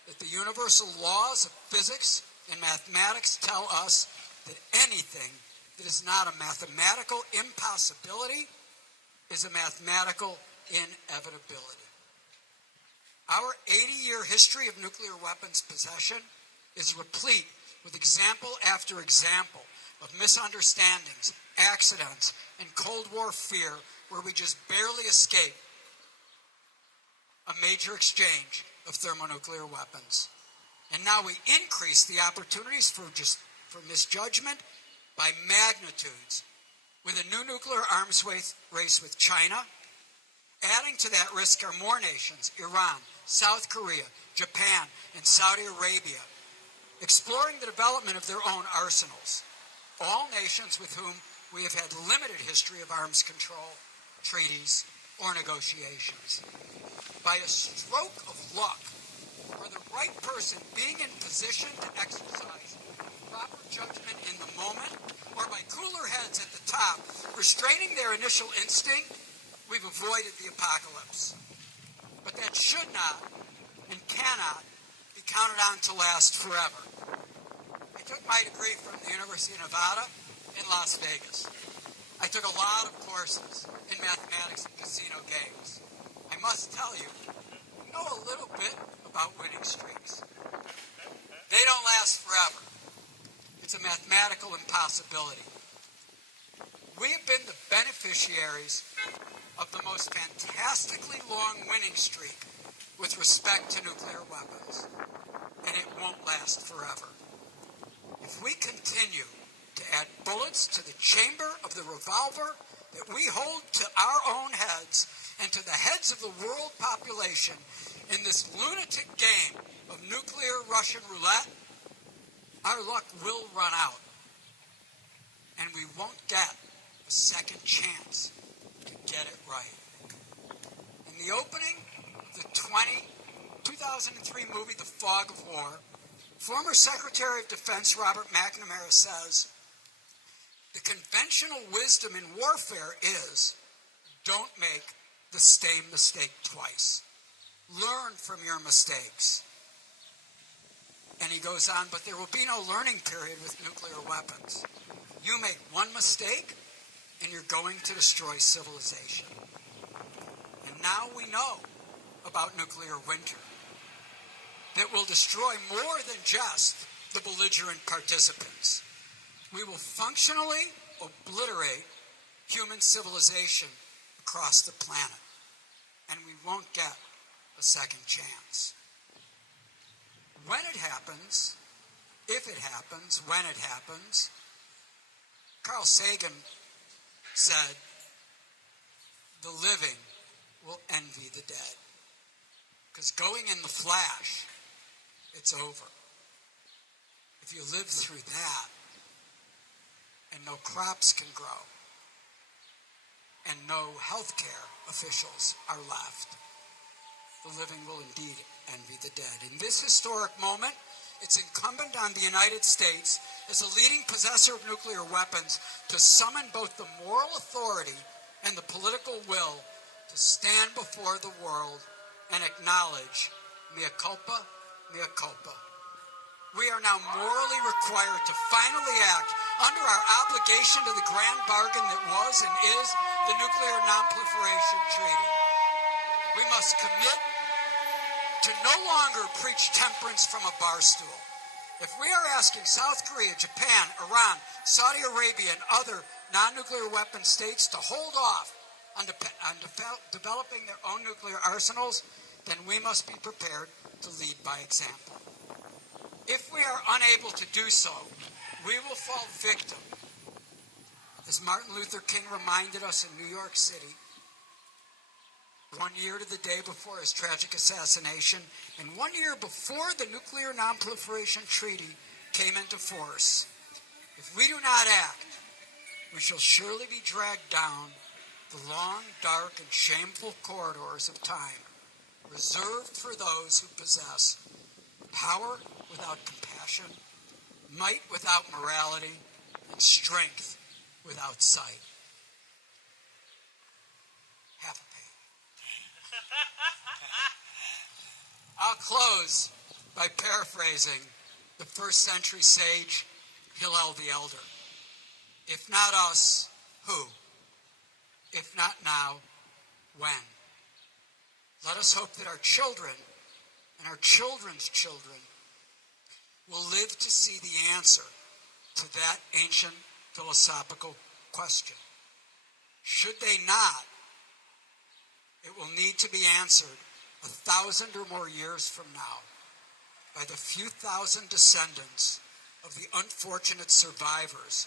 that the universal laws of physics and mathematics tell us that anything that is not a mathematical impossibility is a mathematical inevitability. Our 80-year history of nuclear weapons possession is replete with example after example of misunderstandings, accidents, and Cold War fear where we just barely escaped a major exchange of thermonuclear weapons. And now we increase the opportunities for misjudgment by magnitudes with a new nuclear arms race with China. Adding to that risk are more nations, Iran, South Korea, Japan, and Saudi Arabia, exploring the development of their own arsenals. All nations with whom we have had limited history of arms control, treaties, or negotiations. By a stroke of luck, or the right person being in position to exercise proper judgment in the moment, or by cooler heads at the top restraining their initial instinct, we've avoided the apocalypse. But that should not and cannot be counted on to last forever. I took my degree from the University of Nevada in Las Vegas. I took a lot of courses in mathematics and casino games. I must tell you, I know a little bit about winning streaks. They don't last forever. It's a mathematical impossibility. We have been the beneficiaries of the most fantastically long winning streak with respect to nuclear weapons, and it won't last forever. if we continue to add bullets to the chamber of the revolver that we hold to our own heads and to the heads of the world population in this lunatic game of nuclear Russian roulette, our luck will run out. And we won't get a second chance to get it right. In the opening of the 2003 movie, The Fog of War, former Secretary of Defense Robert McNamara says, "The conventional wisdom in warfare is, don't make the same mistake twice. Learn from your mistakes." And he goes on, but there will be no learning period with nuclear weapons. You make one mistake, and you're going to destroy civilization. And now we know about nuclear winter. That will destroy more than just the belligerent participants. We will functionally obliterate human civilization across the planet. And we won't get a second chance. When it happens, if it happens, when it happens, Carl Sagan said, the living will envy the dead. Because going in the flash, it's over. If you live through that, and no crops can grow, and no healthcare officials are left, the living will indeed envy the dead. In this historic moment, it's incumbent on the United States, as a leading possessor of nuclear weapons, to summon both the moral authority and the political will to stand before the world and acknowledge mea culpa, mea culpa. We are now morally required to finally act under our obligation to the grand bargain that was and is the Nuclear Non-Proliferation Treaty. We must commit to no longer preach temperance from a bar stool. If we are asking South Korea, Japan, Iran, Saudi Arabia, and other non-nuclear weapon states to hold off on developing their own nuclear arsenals, then we must be prepared to lead by example. If we are unable to do so, we will fall victim, as Martin Luther King reminded us in New York City, 1 year to the day before his tragic assassination, and 1 year before the Nuclear Non-Proliferation Treaty came into force. If we do not act, we shall surely be dragged down the long, dark, and shameful corridors of time, reserved for those who possess power without compassion, might without morality, and strength without sight. Half a page. I'll close by paraphrasing the first century sage Hillel the Elder. If not us, who? If not now, when? Let us hope that our children and our children's children will live to see the answer to that ancient philosophical question. Should they not, it will need to be answered 1,000 or more years from now by the few thousand descendants of the unfortunate survivors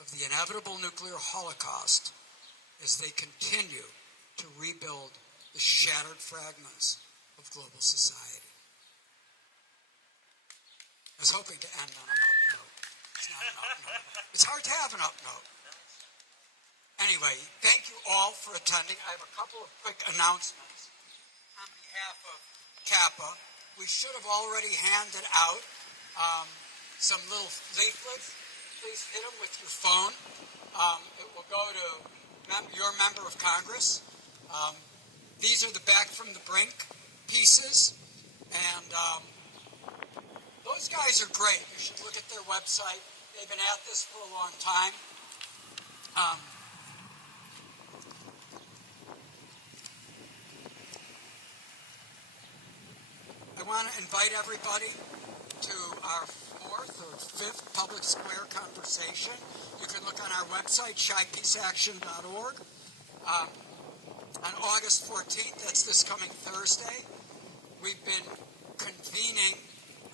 of the inevitable nuclear holocaust as they continue to rebuild the shattered fragments of global society. I was hoping to end on an up note. It's not an up note. It's hard to have an up note. Anyway, thank you all for attending. I have a couple of quick announcements on behalf of Kappa. We should have already handed out some little leaflets. Please hit them with your phone. It will go to your member of Congress. These are the back from the Brink pieces. And those guys are great. You should look at their website. They've been at this for a long time. I want to invite everybody to our 4th or 5th Public Square conversation. You can look on our website, shypeaceaction.org. On August 14th, that's this coming Thursday, we've been convening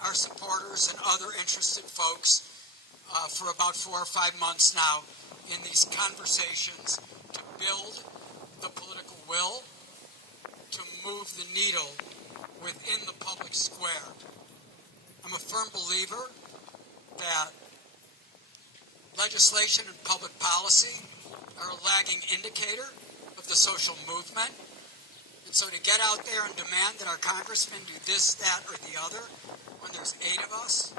our supporters and other interested folks for about 4 or 5 months now in these conversations to build the political will to move the needle within the public square. I'm a firm believer that legislation and public policy are a lagging indicator of the social movement. And so to get out there and demand that our congressmen do this, that, or the other, when there's 8 of us,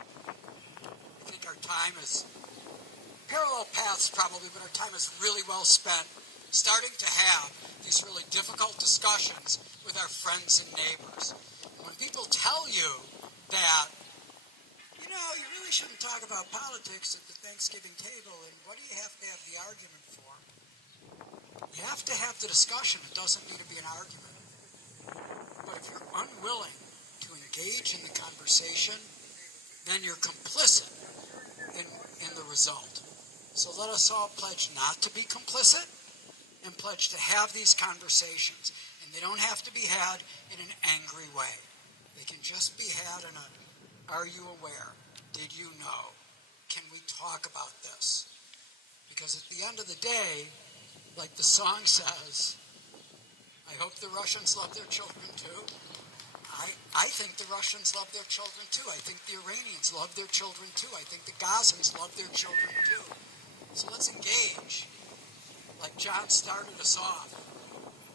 I think our time is parallel paths probably, but our time is really well spent starting to have these really difficult discussions with our friends and neighbors. When people tell you that, you know, you really shouldn't talk about politics at the Thanksgiving table, and what do you have to have the argument for? You have to have the discussion. It doesn't need to be an argument. But if you're unwilling to engage in the conversation, then you're complicit in the result. So let us all pledge not to be complicit and pledge to have these conversations. And they don't have to be had in an angry way. They can just be had in a, are you aware? Did you know? Can we talk about this? Because at the end of the day, like the song says, I hope the Russians love their children too. I think the Russians love their children too. I think the Iranians love their children too. I think the Gazans love their children too. So let's engage, like John started us off,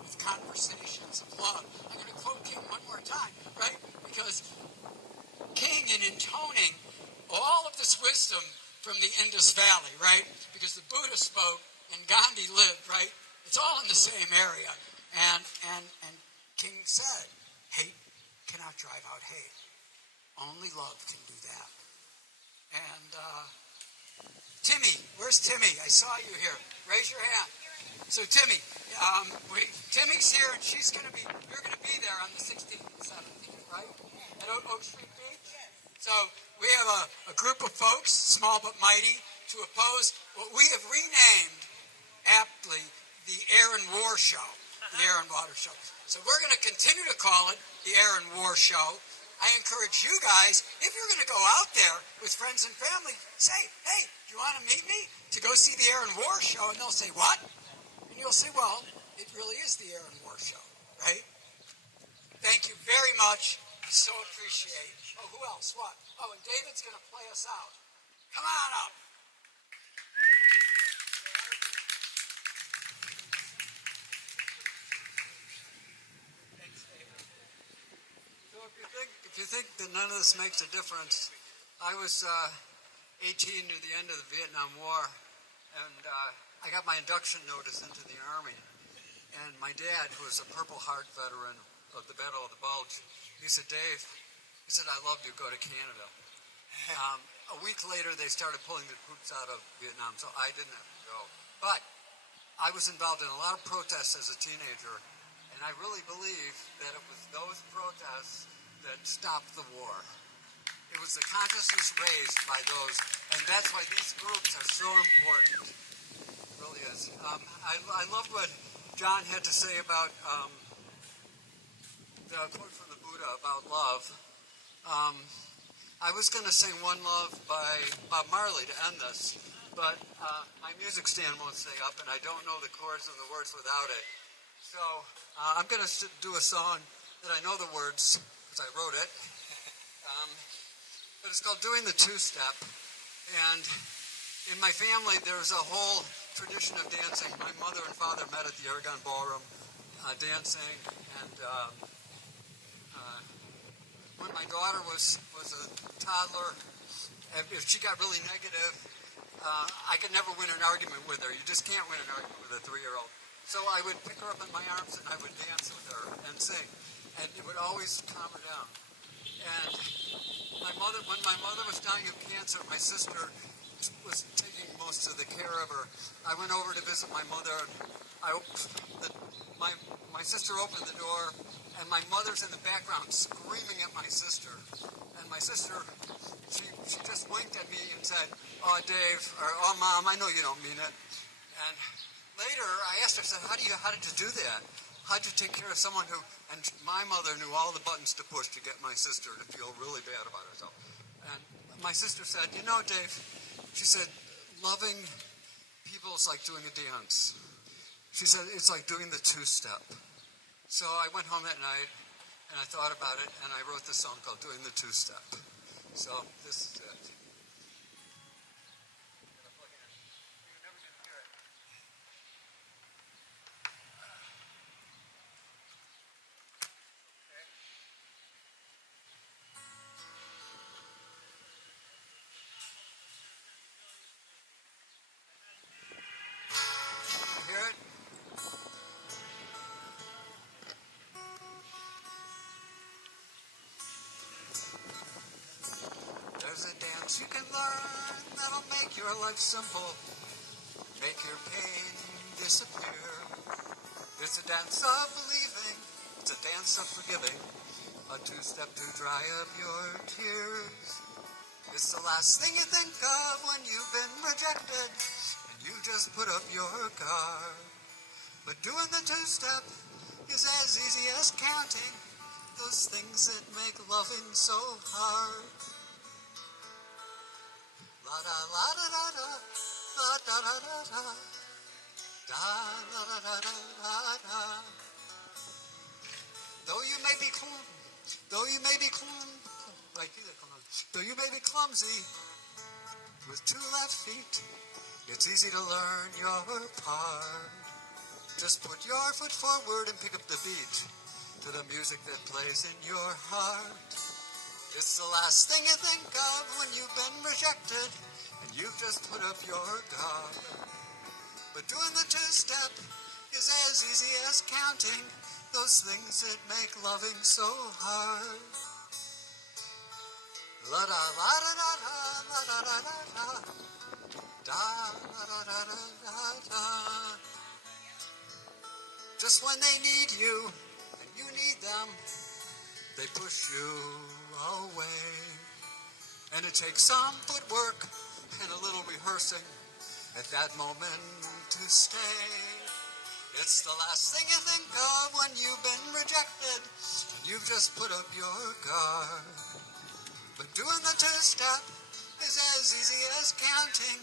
with conversations of love. I'm going to quote King one more time, right? Because King, in intoning all of this wisdom from the Indus Valley, right? Because the Buddha spoke and Gandhi lived, right? It's all in the same area. And King said, hate cannot drive out hate. Only love can do that. And Timmy, where's Timmy? I saw you here. Raise your hand. So Timmy, Timmy's here, and you're going to be there on the 16th and 17th, right? At Oak Street Beach? So we have a group of folks, small but mighty, to oppose what we have renamed aptly the Air and War Show, the Air and Water Show. So we're going to continue to call it the Air and War Show. I encourage you guys, if you're going to go out there with friends and family, say, hey, do you want to meet me to go see the Air and War Show? And they'll say, what? And you'll say, well, it really is the Air and War Show, right? Thank you very much. I so appreciate. Oh, who else? What? Oh, and David's going to play us out. Come on up. If you think that none of this makes a difference, I was 18 near the end of the Vietnam War, and I got my induction notice into the Army. And my dad, who was a Purple Heart veteran of the Battle of the Bulge, he said, Dave, he said, I love to go to Canada. A week later, they started pulling the troops out of Vietnam, so I didn't have to go. But I was involved in a lot of protests as a teenager, and I really believe that it was those protests that stopped the war. It was the consciousness raised by those, and that's why these groups are so important. It really is. I loved what John had to say about the quote from the Buddha about love. I was going to sing One Love by Bob Marley to end this, but my music stand won't stay up, and I don't know the chords and the words without it. So I'm going to do a song that I know the words, because I wrote it. But it's called Doing the Two-Step. And in my family, there's a whole tradition of dancing. My mother and father met at the Aragon Ballroom dancing. And when my daughter was a toddler, if she got really negative, I could never win an argument with her. You just can't win an argument with a 3-year-old. So I would pick her up in my arms and I would dance with her and sing. And it would always calm her down. And when my mother was dying of cancer, my sister was taking most of the care of her. I went over to visit my mother, and my sister opened the door, and my mother's in the background screaming at my sister. And my sister, she just winked at me and said, "Oh, Dave," or "Oh, Mom, I know you don't mean it." And later, I asked her, I said, how did you do that? How'd you take care of someone who, and my mother knew all the buttons to push to get my sister to feel really bad about herself. And my sister said, you know, Dave, She said, loving people is like doing a dance. She said, it's like doing the two-step. So I went home that night, and I thought about it, and I wrote this song called Doing the Two-Step. So this is it. Hear it? There's a dance you can learn that'll make your life simple, make your pain disappear. It's a dance of believing, it's a dance of forgiving, a two-step to dry up your tears. It's the last thing you think of when you've been rejected, and you just put up your guard. But doing the two-step is as easy as counting those things that make loving so hard. La da la da da da, la da da da da, da la da da da da da. Though you may be clumsy with two left feet, it's easy to learn your part. Just put your foot forward and pick up the beat to the music that plays in your heart. It's the last thing you think of when you've been rejected and you've just put up your guard. But doing the two-step is as easy as counting those things that make loving so hard. La da la da da da, la da da da da, da la da da da da. Just when they need you and you need them, they push you away. And it takes some footwork and a little rehearsing at that moment to stay. It's the last thing you think of when you've been rejected and you've just put up your guard. But doing the two-step is as easy as counting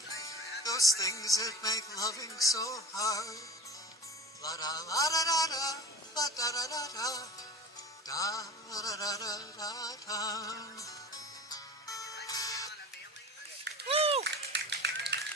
those things that make loving so hard. La da la da da da, la da da da da, da la da da da da da.